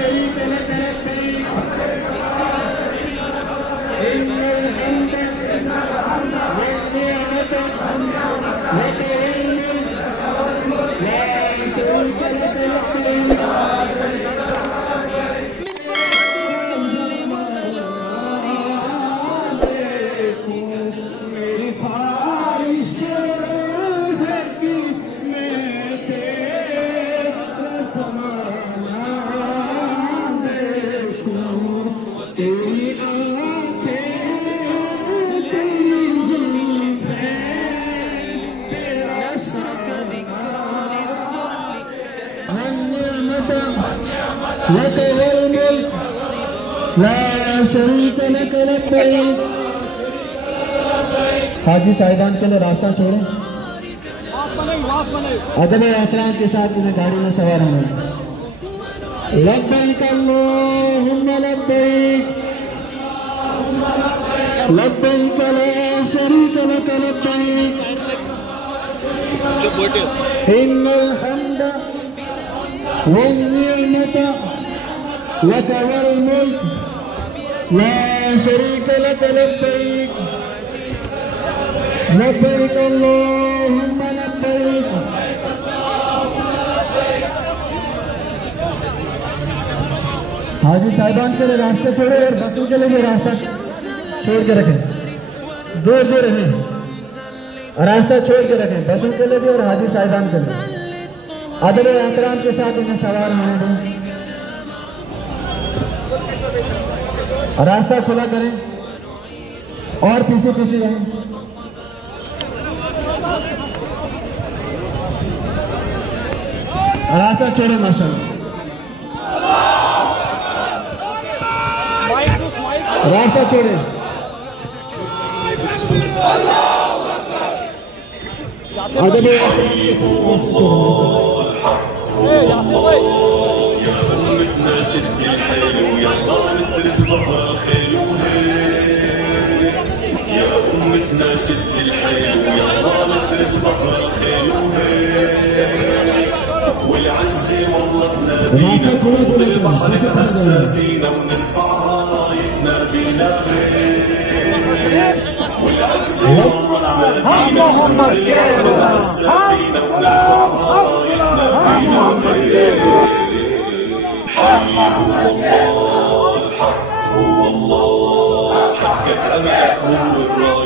شريك لك لبيك إن الحمد والنعمة لك والملك لا شريك لك لبيك لك والملك لا شريك لك لبيك حاجی صاحبان کے لیے راستہ چھوڑیں ادب احترام کے ساتھ انہیں گاڑی میں سوار ہونا لبیک اللہم لبیک لبیک لا شریک لک لبیک ان الحمد والنعمة لك والملك لا شريك لك لبيك لبيك اللهم لبيك حاجی صاحبان کے لیے راستہ چھوڑے اور بسوں کے لیے بھی راستہ چھوڑ کے رکھیں دور دور رہیں راستہ چھوڑ کے رکھیں بسوں کے لیے بھی اور حاجی صاحبان کے لیے ادب و احترام کے ساتھ انہیں سوار ہونے دیں راستہ کھلا کریں اور پیچھے پیچھے رہیں راستہ چھوڑیں ماشاءاللہ راستہ چھوڑیں ادب و احترام کے ساتھ يا أمتنا شد الحيل ويلا نسرج ظهر الخيل يا أمتنا شد الحيل ويلا نسرج ظهر الخيل والعزة والله تنادينا بالبحر السفينة ونرفع رايتنا بينا والعزة والله اللهم تنادينا بالسفينة ونرفع رايتنا بينا الحق هو الله حقك أمامك هو الراية